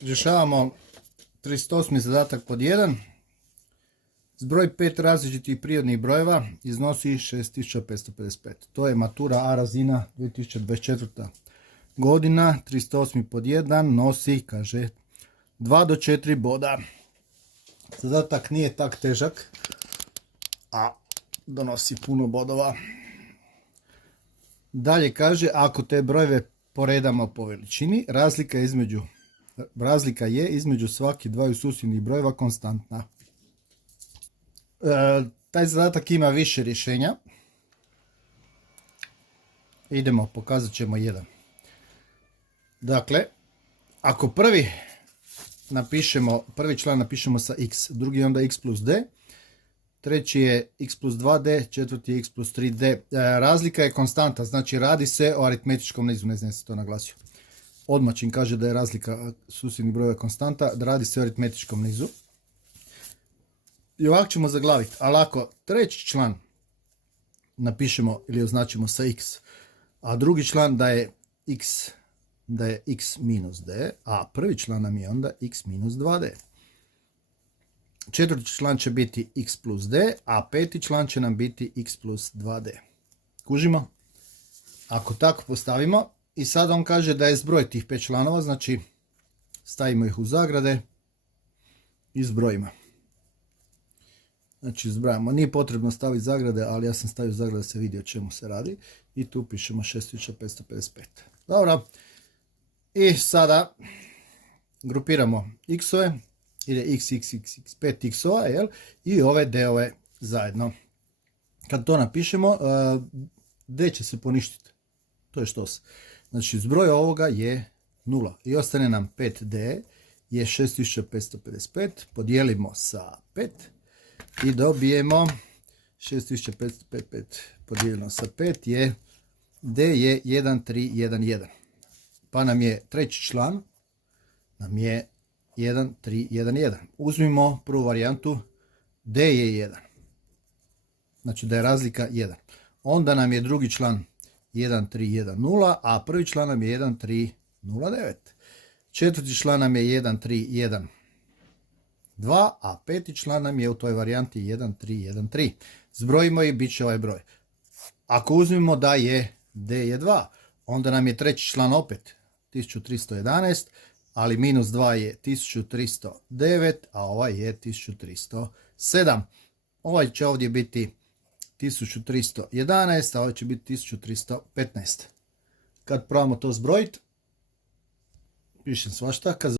Rješavamo 38. zadatak pod 1. Zbroj 5 različitih prirodnih brojeva iznosi 6555. To je matura A razina 2024. godina. 38. pod 1 nosi, kaže, 2 do 4 boda. Zadatak nije tak težak, a donosi puno bodova. Dalje kaže, ako te brojeve poredamo po veličini, razlika je između svakih dvaju susjednih brojeva konstantna. Taj zadatak ima više rješenja. Idemo, pokazat ćemo jedan. Dakle, ako prvi član napišemo sa x, drugi onda x plus d, treći je x plus 2d, četvrti je x plus 3d. Razlika je konstanta, znači radi se o aritmetičkom nizu, ne znam se to naglasio. Odmah čim kaže da je razlika susjednih brojeva konstanta, da radi se o aritmetičkom nizu. I ovako ćemo zaglaviti, ali ako treći član napišemo ili označimo sa x, a drugi član da je x minus d, a prvi član nam je onda x minus 2d. Četvrti član će biti x plus d, a peti član će nam biti x plus 2d. Kužimo? Ako tako postavimo, i sad on kaže da je zbroj tih 5 članova, znači stavimo ih u zagrade i zbrojimo. Znači zbrajamo, nije potrebno staviti zagrade, ali ja sam stavio zagrade da se vidi o čemu se radi. I tu pišemo 6555. Dobro. I sada grupiramo x-ove, ide x, 5 x-ova, jel? I ove d-ove zajedno. Kad to napišemo, d će se poništiti. To je štos. Znači zbroj ovoga je 0. I ostane nam 5d je 6555. Podijelimo sa 5. I dobijemo 6555 podijeljeno sa 5 je d je 1311. Pa nam je treći član, nam je 1311. Uzmimo prvu varijantu, d je 1. Znači da je razlika 1. Onda nam je drugi član 1310, a prvi član nam je 1309. Četvrti član nam je 1312, a peti član nam je u toj varijanti 1313. Zbrojimo i bit će ovaj broj. Ako uzmemo da je d je 2, onda nam je treći član opet 1311, ali minus 2 je 1309, a ovaj je 1307. Ovaj će ovdje biti 1311, a ovaj će biti 1315. Kad probamo to zbrojiti, pišem svašta.